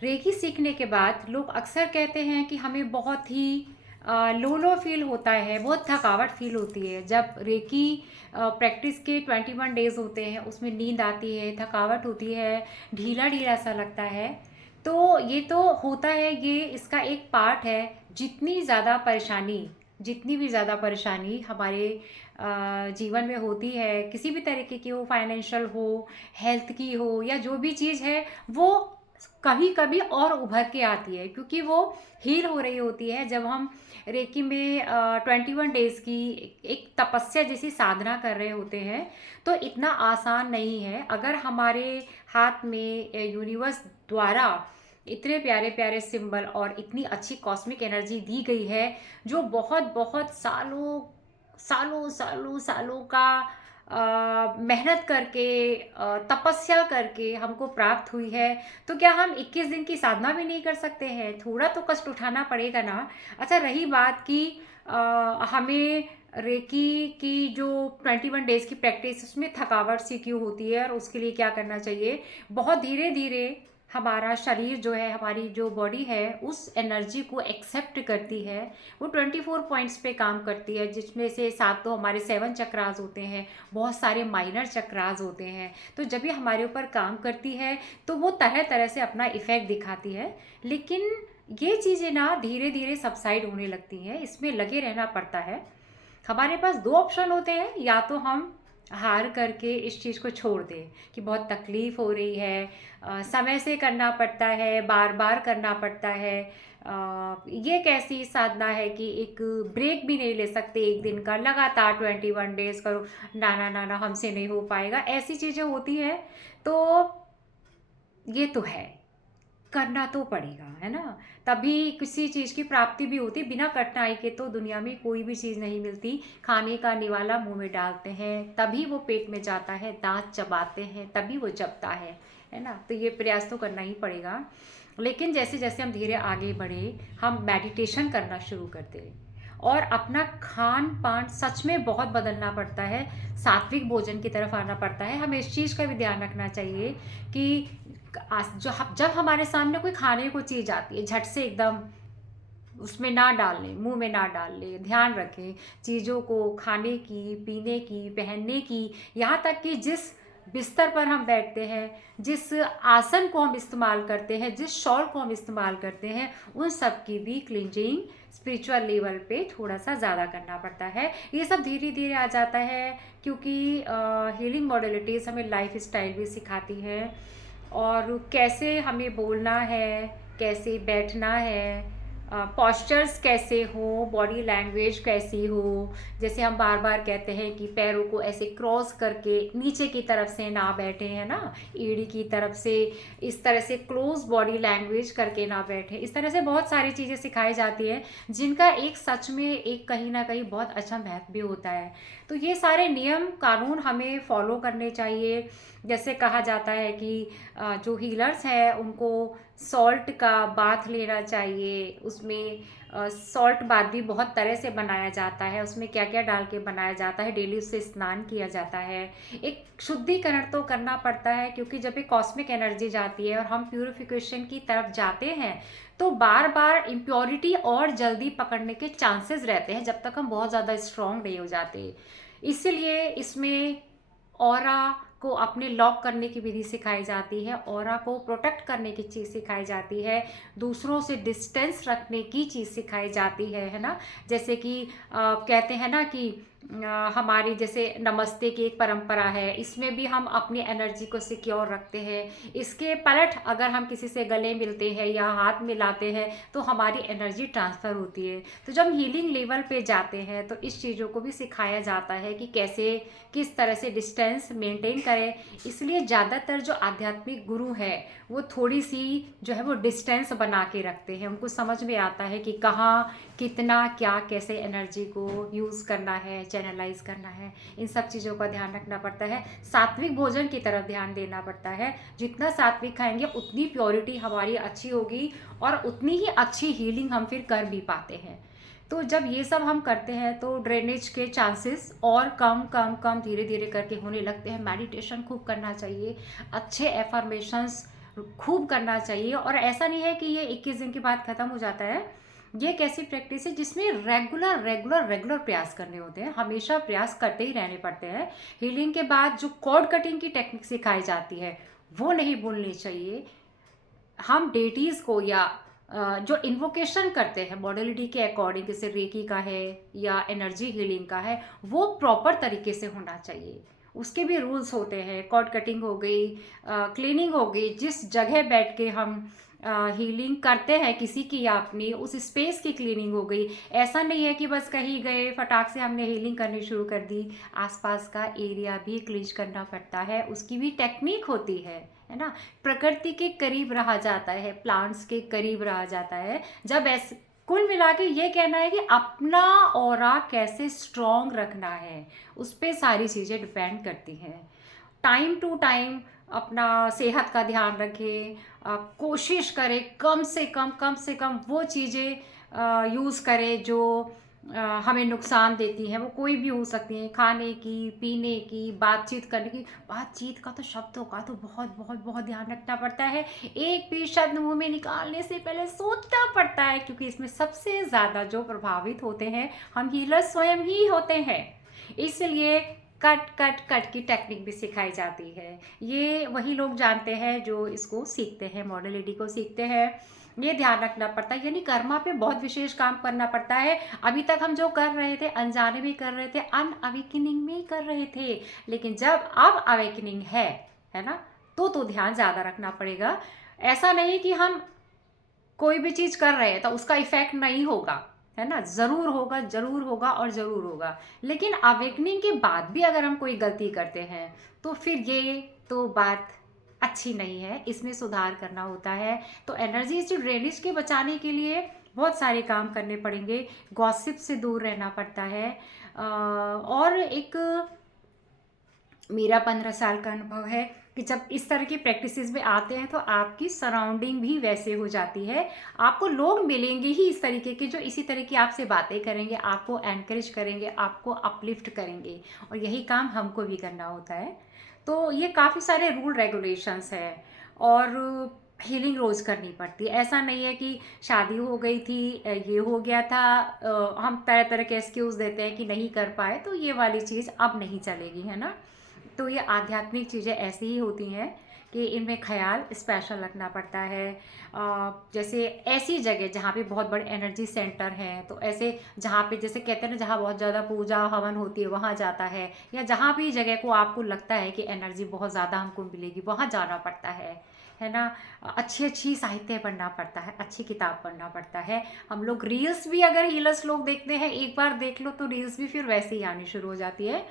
Recce सीखने के बाद लोग अक्सर कहते हैं कि हमें बहुत ही लो लो फील होता है, बहुत थकावट फील होती है। जब रेकी प्रैक्टिस के 21 डेज होते हैं, उसमें नींद आती है, थकावट होती है, ढीला ढीला सा लगता है। तो ये तो होता है, ये इसका एक पार्ट है। जितनी भी ज़्यादा परेशानी हमारे जीवन में होती है, किसी भी तरीके की हो, फाइनेंशियल हो, हेल्थ की हो, या जो भी चीज़ है, वो कभी कभी और उभर के आती है, क्योंकि वो हील हो रही होती है। जब हम रेकी में 21 डेज की एक तपस्या जैसी साधना कर रहे होते हैं, तो इतना आसान नहीं है। अगर हमारे हाथ में यूनिवर्स द्वारा इतने प्यारे प्यारे सिंबल और इतनी अच्छी कॉस्मिक एनर्जी दी गई है, जो बहुत बहुत सालों सालों सालों सालों का मेहनत करके, तपस्या करके हमको प्राप्त हुई है, तो क्या हम 21 दिन की साधना भी नहीं कर सकते हैं? थोड़ा तो कष्ट उठाना पड़ेगा ना। अच्छा, रही बात कि हमें रेकी की जो 21 डेज की प्रैक्टिस, उसमें थकावट सी क्यों होती है, और उसके लिए क्या करना चाहिए? बहुत धीरे धीरे हमारा शरीर जो है, हमारी जो बॉडी है, उस एनर्जी को एक्सेप्ट करती है। वो 24 पॉइंट्स पे काम करती है, जिसमें से 7 तो हमारे 7 चक्रास होते हैं, बहुत सारे माइनर चक्रास होते हैं। तो जब ये हमारे ऊपर काम करती है, तो वो तरह तरह से अपना इफेक्ट दिखाती है। लेकिन ये चीज़ें ना धीरे धीरे सबसाइड होने लगती हैं, इसमें लगे रहना पड़ता है। हमारे पास दो ऑप्शन होते हैं, या तो हम हार करके इस चीज़ को छोड़ दें कि बहुत तकलीफ़ हो रही है, समय से करना पड़ता है, बार बार करना पड़ता है। ये कैसी साधना है कि एक ब्रेक भी नहीं ले सकते एक दिन का, लगातार 21 डेज करो, ना ना ना ना हमसे नहीं हो पाएगा, ऐसी चीज़ें होती हैं। तो ये तो है, करना तो पड़ेगा, है ना? तभी किसी चीज़ की प्राप्ति भी होती है। बिना कठिनाई के तो दुनिया में कोई भी चीज़ नहीं मिलती। खाने का निवाला मुँह में डालते हैं, तभी वो पेट में जाता है, दाँत चबाते हैं, तभी वो चबता है ना? तो ये प्रयास तो करना ही पड़ेगा। लेकिन जैसे-जैसे हम धीरे आगे बढ़े, हम मेडिटेशन करना शुरू कर दें और अपना खान-पान सच में बहुत बदलना पड़ता है, सात्विक भोजन की तरफ आना पड़ता है। हमें इस चीज़ का भी ध्यान रखना चाहिए कि जब हमारे सामने कोई खाने को चीज़ आती है, झट से एकदम उसमें ना डाल लें, मुँह में ना डाल लें। ध्यान रखें चीज़ों को, खाने की, पीने की, पहनने की, यहाँ तक कि जिस बिस्तर पर हम बैठते हैं, जिस आसन को हम इस्तेमाल करते हैं, जिस शॉल को हम इस्तेमाल करते हैं, उन सब की भी क्लींजिंग स्पिरिचुअल लेवल पे थोड़ा-सा ज़्यादा करना पड़ता है। ये सब धीरे-धीरे आ जाता है, क्योंकि हीलिंग मॉडलिटीज़ हमें लाइफ़स्टाइल भी सिखाती हैं, और कैसे हमें बोलना है, कैसे बैठना है, पॉस्चर्स कैसे हो, बॉडी लैंग्वेज कैसी हो। जैसे हम बार बार कहते हैं कि पैरों को ऐसे क्रॉस करके नीचे की तरफ से ना बैठे, है ना, एड़ी की तरफ से इस तरह से क्लोज बॉडी लैंग्वेज करके ना बैठे। इस तरह से बहुत सारी चीज़ें सिखाई जाती हैं, जिनका एक सच में एक कहीं ना कहीं बहुत अच्छा महत्व भी होता है। तो ये सारे नियम कानून हमें फॉलो करने चाहिए। जैसे कहा जाता है कि जो हीलर्स हैं उनको सॉल्ट का बाथ लेना चाहिए। उसमें सॉल्ट बाथ भी बहुत तरह से बनाया जाता है, उसमें क्या क्या डाल के बनाया जाता है, डेली उससे स्नान किया जाता है। एक शुद्धिकरण तो करना पड़ता है, क्योंकि जब एक कॉस्मिक एनर्जी जाती है और हम प्यूरिफिकेशन की तरफ जाते हैं, तो बार बार इम्प्योरिटी और जल्दी पकड़ने के चांसेस रहते हैं, जब तक हम बहुत ज़्यादा स्ट्रॉन्ग नहीं हो जाते। इसलिए इसमें ऑरा को अपने लॉक करने की विधि सिखाई जाती है, ऑरा को प्रोटेक्ट करने की चीज़ सिखाई जाती है, दूसरों से डिस्टेंस रखने की चीज़ सिखाई जाती है ना? जैसे कि कहते हैं ना कि हमारी जैसे नमस्ते की एक परंपरा है, इसमें भी हम अपनी एनर्जी को सिक्योर रखते हैं। इसके पलट अगर हम किसी से गले मिलते हैं या हाथ मिलाते हैं, तो हमारी एनर्जी ट्रांसफ़र होती है। तो जब हीलिंग लेवल पे जाते हैं, तो इस चीज़ों को भी सिखाया जाता है कि कैसे, किस तरह से डिस्टेंस मेंटेन करें। इसलिए ज़्यादातर जो आध्यात्मिक गुरु हैं, वो थोड़ी सी जो है वो डिस्टेंस बना के रखते हैं। उनको समझ में आता है कि कहाँ, कितना, क्या, कैसे एनर्जी को यूज़ करना है, चैनलाइज करना है। इन सब चीज़ों का ध्यान रखना पड़ता है। सात्विक भोजन की तरफ ध्यान देना पड़ता है। जितना सात्विक खाएंगे, उतनी प्योरिटी हमारी अच्छी होगी, और उतनी ही अच्छी हीलिंग हम फिर कर भी पाते हैं। तो जब ये सब हम करते हैं, तो ड्रेनेज के चांसेस और कम कम कम धीरे धीरे करके होने लगते हैं। मेडिटेशन खूब करना चाहिए, अच्छे एफर्मेशंस खूब करना चाहिए। और ऐसा नहीं है कि ये 21 दिन के बाद ख़त्म हो जाता है। ये एक ऐसी प्रैक्टिस है जिसमें रेगुलर रेगुलर रेगुलर प्रयास करने होते हैं, हमेशा प्रयास करते ही रहने पड़ते हैं। हीलिंग के बाद जो कॉर्ड कटिंग की टेक्निक सिखाई जाती है वो नहीं भूलनी चाहिए। हम डेटीज़ को या जो इन्वोकेशन करते हैं मॉडलिटी के अकॉर्डिंग, जैसे रेकी का है या एनर्जी हीलिंग का है, वो प्रॉपर तरीके से होना चाहिए। उसके भी रूल्स होते हैं। कॉर्ड कटिंग हो गई, क्लीनिंग हो गई, जिस जगह बैठ के हम हीलिंग करते हैं किसी की या अपनी, उस स्पेस की क्लीनिंग हो गई। ऐसा नहीं है कि बस कहीं गए फटाक से हमने हीलिंग करनी शुरू कर दी। आसपास का एरिया भी क्लींज करना पड़ता है, उसकी भी टेक्निक होती है ना। प्रकृति के करीब रहा जाता है, प्लांट्स के करीब रहा जाता है। जब ऐसे कुल मिला के ये कहना है कि अपना ऑरा कैसे स्ट्रॉन्ग रखना है, उस पर सारी चीज़ें डिपेंड करती हैं। टाइम टू टाइम अपना सेहत का ध्यान रखें। कोशिश करें कम से कम वो चीज़ें यूज़ करें जो हमें नुकसान देती हैं। वो कोई भी हो सकती हैं, खाने की, पीने की, बातचीत करने की। बातचीत का तो, शब्दों का तो बहुत बहुत बहुत ध्यान रखना पड़ता है। एक भी शब्द मुंह में निकालने से पहले सोचना पड़ता है, क्योंकि इसमें सबसे ज़्यादा जो प्रभावित होते हैं हम हीलर स्वयं ही होते हैं। इसलिए कट कट कट की टेक्निक भी सिखाई जाती है। ये वही लोग जानते हैं जो इसको सीखते हैं, मॉडलिटी को सीखते हैं। ये ध्यान रखना पड़ता है, यानी कर्मा पे बहुत विशेष काम करना पड़ता है। अभी तक हम जो कर रहे थे अनजाने में कर रहे थे, अनअवेकनिंग में कर रहे थे, लेकिन जब अब अवेकनिंग है ना, तो ध्यान ज़्यादा रखना पड़ेगा। ऐसा नहीं कि हम कोई भी चीज़ कर रहे हैं तो उसका इफेक्ट नहीं होगा, है ना। ज़रूर होगा, ज़रूर होगा और ज़रूर होगा। लेकिन अवेकनिंग के बाद भी अगर हम कोई गलती करते हैं तो फिर ये तो बात अच्छी नहीं है, इसमें सुधार करना होता है। तो एनर्जी से ड्रेनेज के बचाने के लिए बहुत सारे काम करने पड़ेंगे। गॉसिप से दूर रहना पड़ता है। और एक मेरा 15 साल का अनुभव है कि जब इस तरह की प्रैक्टिसेस में आते हैं तो आपकी सराउंडिंग भी वैसे हो जाती है। आपको लोग मिलेंगे ही इस तरीके के, जो इसी तरह की आपसे बातें करेंगे, आपको एनकरेज करेंगे, आपको अपलिफ्ट करेंगे। और यही काम हमको भी करना होता है। तो ये काफ़ी सारे रूल रेगुलेशंस हैं। और हीलिंग रोज़ करनी पड़ती है। ऐसा नहीं है कि शादी हो गई थी, ये हो गया था, हम तरह तरह के एक्सक्यूज़ देते हैं कि नहीं कर पाए, तो ये वाली चीज़ अब नहीं चलेगी, है ना। तो ये आध्यात्मिक चीज़ें ऐसी ही होती हैं कि इनमें ख्याल स्पेशल रखना पड़ता है। जैसे ऐसी जगह जहाँ पे बहुत बड़े एनर्जी सेंटर हैं, तो ऐसे जहाँ पे जैसे कहते हैं ना, जहाँ बहुत ज़्यादा पूजा हवन होती है वहाँ जाता है, या जहाँ भी जगह को आपको लगता है कि एनर्जी बहुत ज़्यादा हमको मिलेगी वहाँ जाना पड़ता है ना। अच्छी अच्छी साहित्य पढ़ना पड़ता है, अच्छी किताब पढ़ना पड़ता है। हम लोग रील्स भी अगर हीलर्स लोग देखते हैं, एक बार देख लो तो रील्स भी फिर वैसे ही आनी शुरू हो जाती है।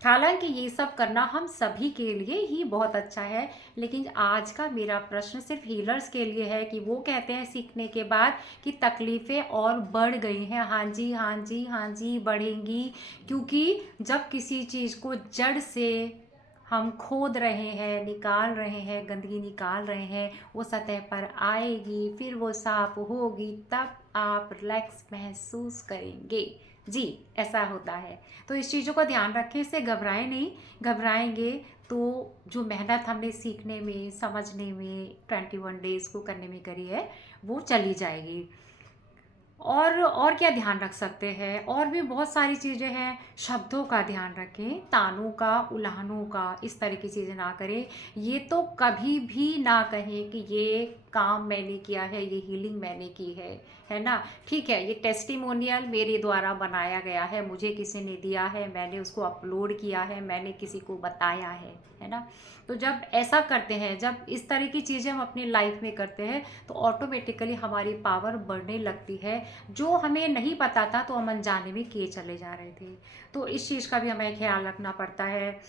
हालांकि ये सब करना हम सभी के लिए ही बहुत अच्छा है, लेकिन आज का मेरा प्रश्न सिर्फ हीलर्स के लिए है कि वो कहते हैं सीखने के बाद कि तकलीफ़ें और बढ़ गई हैं। हाँ जी, हाँ जी, हाँ जी, बढ़ेंगी। क्योंकि जब किसी चीज़ को जड़ से हम खोद रहे हैं, निकाल रहे हैं, गंदगी निकाल रहे हैं, वो सतह पर आएगी, फिर वो साफ होगी, तब आप रिलैक्स महसूस करेंगे। जी, ऐसा होता है। तो इस चीज़ों का ध्यान रखें, इससे घबराएं नहीं। घबराएंगे तो जो मेहनत हमने सीखने में, समझने में, 21 डेज़ को करने में करी है, वो चली जाएगी। और क्या ध्यान रख सकते हैं, और भी बहुत सारी चीज़ें हैं। शब्दों का ध्यान रखें, तानों का, उल्हानों का, इस तरह की चीज़ें ना करें। ये तो कभी भी ना कहें कि ये काम मैंने किया है, ये हीलिंग मैंने की है ना। ठीक है, ये टेस्टिमोनियल मेरे द्वारा बनाया गया है, मुझे किसी ने दिया है, मैंने उसको अपलोड किया है, मैंने किसी को बताया है ना। तो जब ऐसा करते हैं, जब इस तरह की चीज़ें हम अपनी लाइफ में करते हैं, तो ऑटोमेटिकली हमारी पावर बढ़ने लगती है। जो हमें नहीं पता था तो हम अनजाने में किए चले जा रहे थे। तो इस चीज़ का भी हमें ख्याल रखना पड़ता है।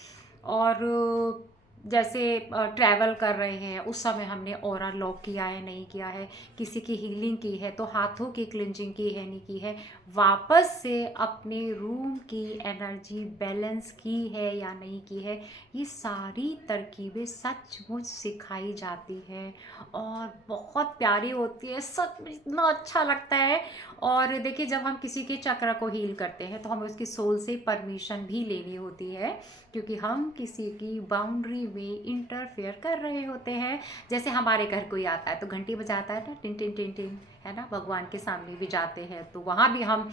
और जैसे ट्रैवल कर रहे हैं उस समय हमने ऑरा लॉक किया है, नहीं किया है, किसी की हीलिंग की है तो हाथों की क्लिंजिंग की है, नहीं की है, वापस से अपने रूम की एनर्जी बैलेंस की है या नहीं की है, ये सारी तरकीबें सचमुच सिखाई जाती हैं और बहुत प्यारी होती है। सच में इतना अच्छा लगता है। और देखिए, जब हम किसी के चक्र को हील करते हैं तो हमें उसकी सोल से परमिशन भी लेनी होती है क्योंकि हम किसी की बाउंड्री में इंटरफेयर कर रहे होते हैं। जैसे हमारे घर कोई आता है तो घंटी बजाता है ना, टिन टिन टिन टिन, है ना, भगवान के सामने भी जाते हैं तो वहाँ भी हम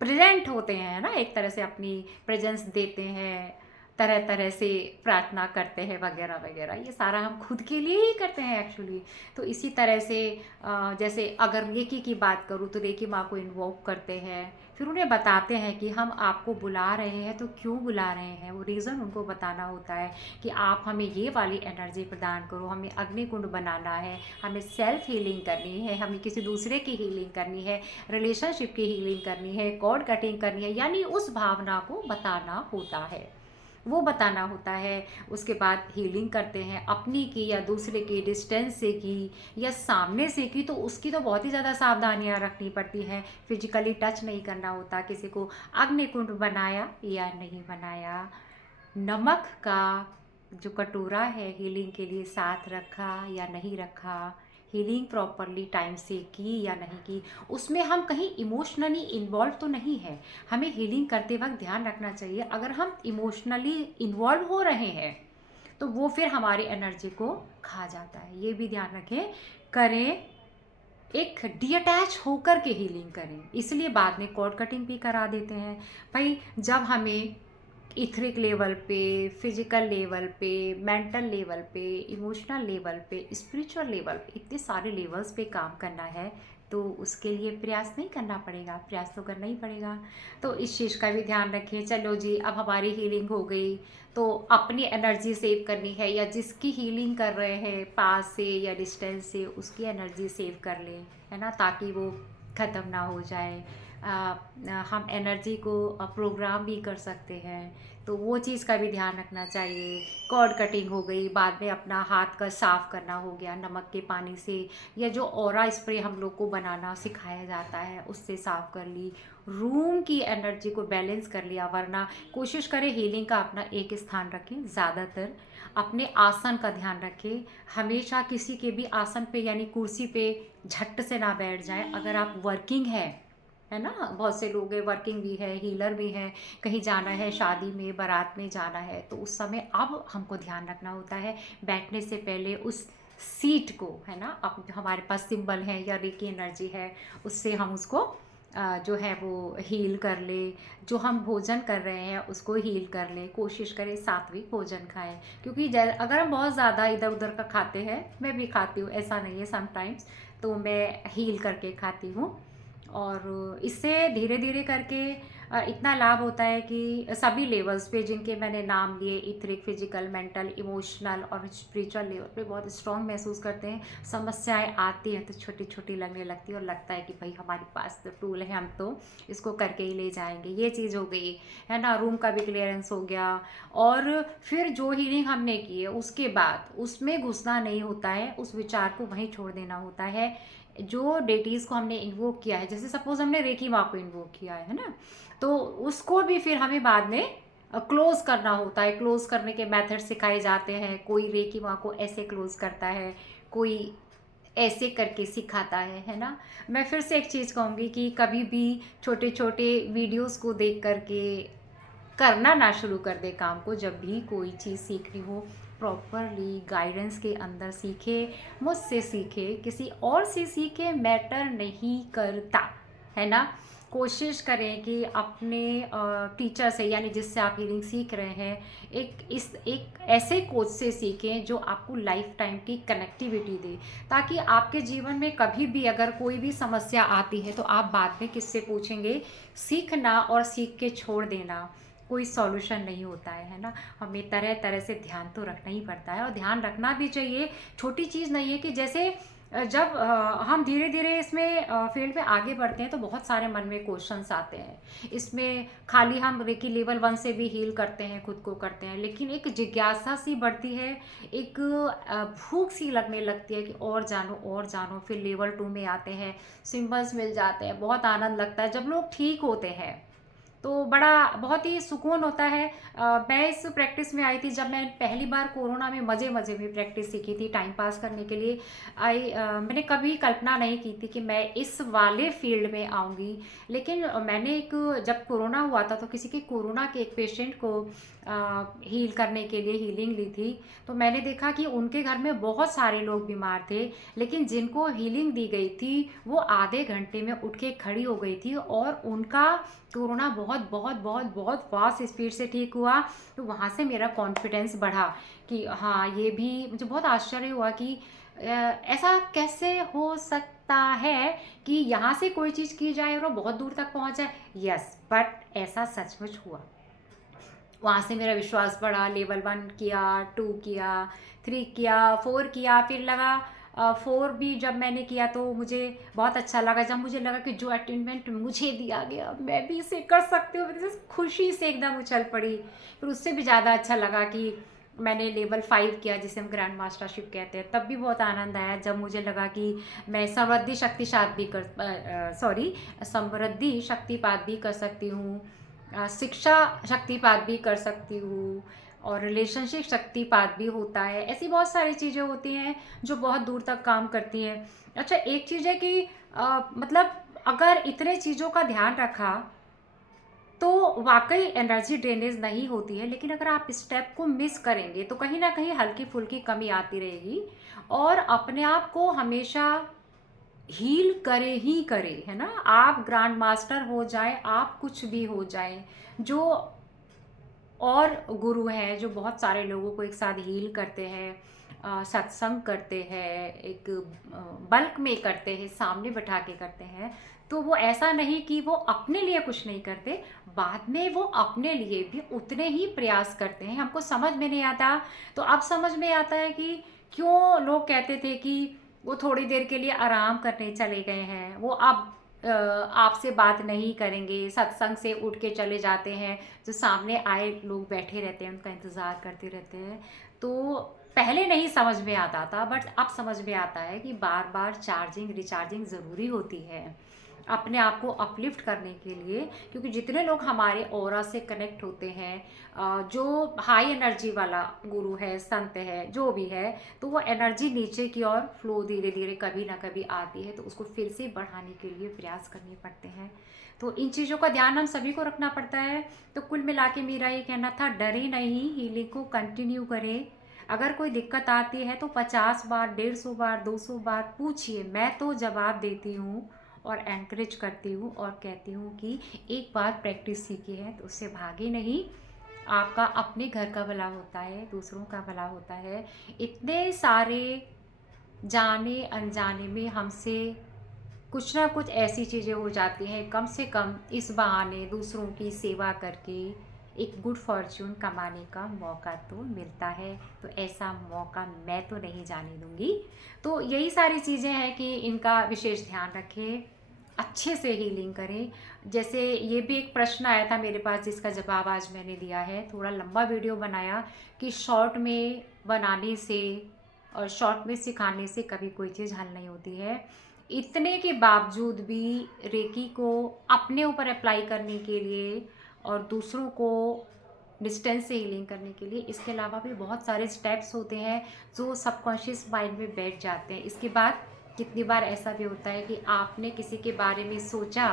प्रेजेंट होते हैं, है ना, एक तरह से अपनी प्रेजेंस देते हैं, तरह तरह से प्रार्थना करते हैं वगैरह वगैरह। ये सारा हम खुद के लिए ही करते हैं एक्चुअली। तो इसी तरह से जैसे अगर रेकी की बात करूँ तो रेकी माँ को इन्वोक करते हैं, फिर उन्हें बताते हैं कि हम आपको बुला रहे हैं तो क्यों बुला रहे हैं, वो रीज़न उनको बताना होता है कि आप हमें ये वाली एनर्जी प्रदान करो, हमें अग्निकुंड बनाना है, हमें सेल्फ हीलिंग करनी है, हमें किसी दूसरे की हीलिंग करनी है, रिलेशनशिप की हीलिंग करनी है, कॉर्ड कटिंग करनी है, यानी उस भावना को बताना होता है, वो बताना होता है। उसके बाद हीलिंग करते हैं, अपनी की या दूसरे की, डिस्टेंस से की या सामने से की, तो उसकी तो बहुत ही ज़्यादा सावधानियां रखनी पड़ती हैं। फिजिकली टच नहीं करना होता किसी को, अग्निकुंड बनाया या नहीं बनाया, नमक का जो कटोरा है हीलिंग के लिए साथ रखा या नहीं रखा, हीलिंग प्रॉपरली टाइम से की या नहीं की, उसमें हम कहीं इमोशनली इन्वॉल्व तो नहीं है। हमें हीलिंग करते वक्त ध्यान रखना चाहिए, अगर हम इमोशनली इन्वॉल्व हो रहे हैं तो वो फिर हमारी एनर्जी को खा जाता है। ये भी ध्यान रखें, करें एक डिअटैच होकर के हीलिंग करें, इसलिए बाद में कॉर्ड कटिंग भी करा देते हैं। भाई जब हमें इथरिक लेवल पे, फिजिकल लेवल पे, मेंटल लेवल पे, इमोशनल लेवल पे, स्पिरिचुअल लेवल पे, इतने सारे लेवल्स पे काम करना है तो उसके लिए प्रयास नहीं करना पड़ेगा, प्रयास तो करना ही पड़ेगा। तो इस चीज़ का भी ध्यान रखें। चलो जी, अब हमारी हीलिंग हो गई तो अपनी एनर्जी सेव करनी है, या जिसकी हीलिंग कर रहे हैं पास से या डिस्टेंस से उसकी एनर्जी सेव कर लें, है ना, ताकि वो ख़त्म ना हो जाए। हम एनर्जी को प्रोग्राम भी कर सकते हैं, तो वो चीज़ का भी ध्यान रखना चाहिए। कॉर्ड कटिंग हो गई, बाद में अपना हाथ का साफ़ करना हो गया नमक के पानी से, या जो ऑरा स्प्रे हम लोग को बनाना सिखाया जाता है उससे साफ़ कर ली, रूम की एनर्जी को बैलेंस कर लिया। वरना कोशिश करें हीलिंग का अपना एक स्थान रखें, ज़्यादातर अपने आसन का ध्यान रखें। हमेशा किसी के भी आसन पे यानी कुर्सी पे झट से ना बैठ जाएं। अगर आप वर्किंग है ना, बहुत से लोग हैं वर्किंग भी है, हीलर भी हैं, कहीं जाना है, शादी में, बारात में जाना है, तो उस समय अब हमको ध्यान रखना होता है बैठने से पहले उस सीट को, है ना, अब हमारे पास सिंबल है या रेकी एनर्जी है उससे हम उसको जो है वो हील कर ले। जो हम भोजन कर रहे हैं उसको हील कर ले, कोशिश करें सात्विक भोजन खाएं, क्योंकि अगर हम बहुत ज़्यादा इधर उधर का खाते हैं, मैं भी खाती हूँ, ऐसा नहीं है, समटाइम्स तो मैं हील करके खाती हूँ। और इससे धीरे धीरे करके इतना लाभ होता है कि सभी लेवल्स पे जिनके मैंने नाम लिए, इथरिक, फिजिकल, मेंटल, इमोशनल और स्पिरिचुअल लेवल पे बहुत स्ट्रॉन्ग महसूस करते हैं। समस्याएं आती हैं तो छोटी छोटी लगने लगती है और लगता है कि भाई हमारे पास तो टूल है, हम तो इसको करके ही ले जाएंगे। ये चीज़ हो गई, है ना, रूम का भी क्लियरेंस हो गया। और फिर जो हीलिंग हमने की है उसके बाद उसमें घुसना नहीं होता है, उस विचार को वहीं छोड़ देना होता है। जो डेटीज़ को हमने इन्वोक किया है, जैसे सपोज हमने रेकी माँ को इन्वोक किया है ना, तो उसको भी फिर हमें बाद में क्लोज करना होता है। क्लोज करने के मेथड सिखाए जाते हैं, कोई रेकी माँ को ऐसे क्लोज करता है, कोई ऐसे करके सिखाता है ना। मैं फिर से एक चीज़ कहूँगी कि कभी भी छोटे छोटे वीडियोस को देख करके करना ना शुरू कर दे काम को। जब भी कोई चीज़ सीखनी हो प्रॉपरली गाइडेंस के अंदर सीखे, मुझसे सीखे, किसी और से सीखे, मैटर नहीं करता, है ना। कोशिश करें कि अपने टीचर से यानी जिससे आप हीलिंग सीख रहे हैं एक ऐसे कोच से सीखें जो आपको लाइफ टाइम की कनेक्टिविटी दे, ताकि आपके जीवन में कभी भी अगर कोई भी समस्या आती है तो आप बाद में किससे पूछेंगे। सीखना और सीख के छोड़ देना कोई सॉल्यूशन नहीं होता है ना। हमें तरह तरह से ध्यान तो रखना ही पड़ता है और ध्यान रखना भी चाहिए। छोटी चीज़ नहीं है कि जैसे जब हम धीरे धीरे इसमें फील्ड में आगे बढ़ते हैं तो बहुत सारे मन में क्वेश्चंस आते हैं। इसमें खाली हम रेकी लेवल 1 से भी हील करते हैं, खुद को करते हैं, लेकिन एक जिज्ञासा सी बढ़ती है, एक भूख सी लगने लगती है कि और जानो और जानो। फिर लेवल 2 में आते हैं, सिंबल्स मिल जाते हैं, बहुत आनंद लगता है जब लोग ठीक होते हैं। तो बड़ा बहुत ही सुकून होता है। मैं इस प्रैक्टिस में आई थी जब मैं पहली बार कोरोना में मज़े-मज़े में प्रैक्टिस सीखी थी टाइम पास करने के लिए। मैंने कभी कल्पना नहीं की थी कि मैं इस वाले फ़ील्ड में आऊँगी। लेकिन मैंने एक जब कोरोना हुआ था तो किसी के कोरोना के एक पेशेंट को हील करने के लिए हीलिंग ली थी। तो मैंने देखा कि उनके घर में बहुत सारे लोग बीमार थे, लेकिन जिनको हीलिंग दी गई थी वो आधे घंटे में उठ के खड़ी हो गई थी और उनका कोरोना बहुत बहुत बहुत बहुत फास्ट स्पीड से ठीक हुआ। तो वहाँ से मेरा कॉन्फिडेंस बढ़ा कि हाँ, ये भी मुझे बहुत आश्चर्य हुआ कि ऐसा कैसे हो सकता है कि यहाँ से कोई चीज़ की जाए और वो बहुत दूर तक पहुँच जाए। यस, बट ऐसा सचमुच हुआ। वहाँ से मेरा विश्वास बढ़ा, लेवल 1 किया, 2 किया, 3 किया, 4 किया, फिर लगा 4 भी जब मैंने किया तो मुझे बहुत अच्छा लगा। जब मुझे लगा कि जो अटेनमेंट मुझे दिया गया मैं भी इसे कर सकती हूँ, मेरे से खुशी से एकदम उछल पड़ी। फिर उससे भी ज़्यादा अच्छा लगा कि मैंने लेवल 5 किया जिसे हम ग्रैंड मास्टरशिप कहते हैं, तब भी बहुत आनंद आया जब मुझे लगा कि मैं समृद्धि शक्तिपात भी कर सकती हूँ, शिक्षा शक्तिपात भी कर सकती हूँ और रिलेशनशिप शक्तिपात भी होता है। ऐसी बहुत सारी चीज़ें होती हैं जो बहुत दूर तक काम करती हैं। अच्छा, एक चीज़ है कि मतलब अगर इतने चीज़ों का ध्यान रखा तो वाक़ई एनर्जी ड्रेनेज नहीं होती है, लेकिन अगर आप स्टेप को मिस करेंगे तो कहीं न कहीं हल्की-फुल्की कमी आती रहेगी और अपने आप को हमेशा हील करे ही करे, है ना? आप ग्रैंड मास्टर हो जाएँ, आप कुछ भी हो जाएँ, जो और गुरु हैं जो बहुत सारे लोगों को एक साथ हील करते हैं, सत्संग करते हैं, एक बल्क में करते हैं, सामने बैठा के करते हैं। तो वो ऐसा नहीं कि वो अपने लिए कुछ नहीं करते, बाद में वो अपने लिए भी उतने ही प्रयास करते हैं। हमको समझ में नहीं आता, तो अब समझ में आता है कि क्यों लोग कहते थे कि वो थोड़ी देर के लिए आराम करने चले गए हैं। वो अब आपसे बात नहीं करेंगे, सत्संग से उठ के चले जाते हैं, जो सामने आए लोग बैठे रहते हैं, उनका इंतज़ार करते रहते हैं। तो पहले नहीं समझ में आता था, बट अब समझ में आता है कि बार-बार चार्जिंग, रिचार्जिंग ज़रूरी होती है, अपने आप को अपलिफ्ट करने के लिए। क्योंकि जितने लोग हमारे ऑरा से कनेक्ट होते हैं, जो हाई एनर्जी वाला गुरु है, संत है, जो भी है, तो वो एनर्जी नीचे की ओर फ्लो धीरे-धीरे कभी ना कभी आती है, तो उसको फिर से बढ़ाने के लिए प्रयास करने पड़ते हैं। तो इन चीज़ों का ध्यान हम सभी को रखना पड़ता है। तो कुल मिला के मेरा ये कहना था, डरे नहीं, हीलिंग को कंटिन्यू करें। अगर कोई दिक्कत आती है तो 50 बार, 150 बार, 200 बार पूछिए, मैं तो जवाब देती हूँ और एनकरेज करती हूँ और कहती हूँ कि एक बार प्रैक्टिस सीखी है तो उससे भागे नहीं। आपका अपने घर का भला होता है, दूसरों का भला होता है। इतने सारे जाने अनजाने में हमसे कुछ ना कुछ ऐसी चीज़ें हो जाती हैं, कम से कम इस बहाने दूसरों की सेवा करके एक गुड फॉर्च्यून कमाने का मौका तो मिलता है। तो ऐसा मौका मैं तो नहीं जाने दूँगी। तो यही सारी चीज़ें हैं कि इनका विशेष ध्यान रखें, अच्छे से हीलिंग करें। जैसे ये भी एक प्रश्न आया था मेरे पास जिसका जवाब आज मैंने दिया है। थोड़ा लंबा वीडियो बनाया कि शॉर्ट में बनाने से और शॉर्ट में सिखाने से कभी कोई चीज़ हल नहीं होती है। इतने के बावजूद भी रेकी को अपने ऊपर अप्लाई करने के लिए और दूसरों को डिस्टेंस से हीलिंग करने के लिए, इसके अलावा भी बहुत सारे स्टेप्स होते हैं जो सबकॉन्शियस माइंड में बैठ जाते हैं। इसके बाद कितनी बार ऐसा भी होता है कि आपने किसी के बारे में सोचा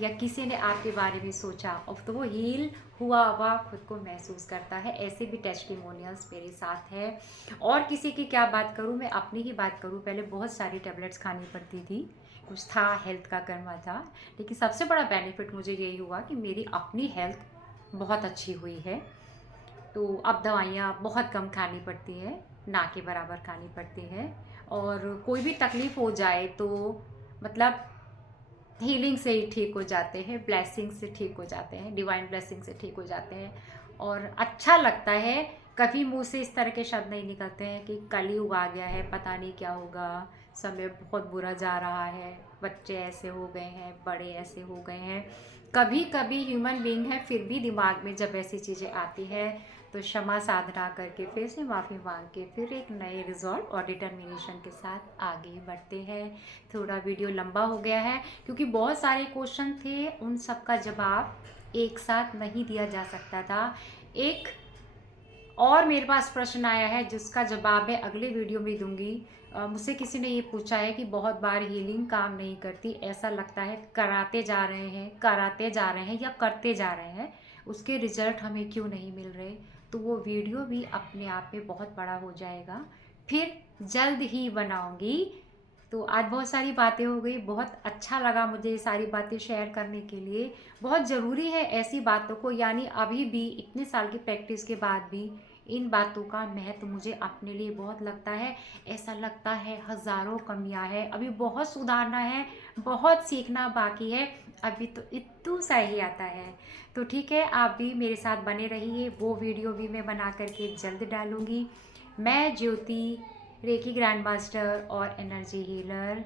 या किसी ने आपके बारे में सोचा और तो वो हील हुआ हुआ खुद को महसूस करता है। ऐसे भी टेस्टिमोनियल्स मेरे साथ है। और किसी की क्या बात करूँ, मैं अपनी ही बात करूँ, पहले बहुत सारी टेबलेट्स खानी पड़ती थी, कुछ था, हेल्थ का करना था, लेकिन सबसे बड़ा बेनिफिट मुझे यही हुआ कि मेरी अपनी हेल्थ बहुत अच्छी हुई है। तो अब दवाइयाँ बहुत कम खानी पड़ती है, ना के बराबर खानी पड़ती है। और कोई भी तकलीफ़ हो जाए तो मतलब हीलिंग से ही ठीक हो जाते हैं, ब्लेसिंग से ठीक हो जाते हैं, डिवाइन ब्लेसिंग से ठीक हो जाते हैं। और अच्छा लगता है, कभी मुँह से इस तरह के शब्द नहीं निकलते हैं कि कलयुग आ गया है, पता नहीं क्या होगा, समय बहुत बुरा जा रहा है, बच्चे ऐसे हो गए हैं, बड़े ऐसे हो गए हैं। कभी कभी ह्यूमन बीइंग है, फिर भी दिमाग में जब ऐसी चीज़ें आती है तो क्षमा साधना करके फिर से माफ़ी मांग के फिर एक नए रिजॉल्व और डिटर्मिनेशन के साथ आगे बढ़ते हैं। थोड़ा वीडियो लंबा हो गया है क्योंकि बहुत सारे क्वेश्चन थे, उन सब का जवाब एक साथ नहीं दिया जा सकता था। एक और मेरे पास प्रश्न आया है जिसका जवाब मैं अगले वीडियो में दूंगी। मुझसे किसी ने ये पूछा है कि बहुत बार हीलिंग काम नहीं करती, ऐसा लगता है कराते जा रहे हैं या करते जा रहे हैं, उसके रिजल्ट हमें क्यों नहीं मिल रहे। तो वो वीडियो भी अपने आप में बहुत बड़ा हो जाएगा, फिर जल्द ही बनाऊंगी। तो आज बहुत सारी बातें हो गई, बहुत अच्छा लगा मुझे ये सारी बातें शेयर करने के लिए। बहुत ज़रूरी है ऐसी बातों को, यानी अभी भी इतने साल की प्रैक्टिस के बाद भी इन बातों का महत्व मुझे अपने लिए बहुत लगता है। ऐसा लगता है हज़ारों कमियां हैं, अभी बहुत सुधारना है, बहुत सीखना बाकी है, अभी तो इतू सा ही आता है। तो ठीक है, आप भी मेरे साथ बने रहिए, वो वीडियो भी मैं बना करके जल्द डालूंगी। मैं ज्योति, रेकी ग्रैंड मास्टर और एनर्जी हीलर,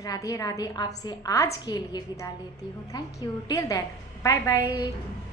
राधे राधे, आपसे आज के लिए विदा लेती हूँ। Thank you, till then, bye bye.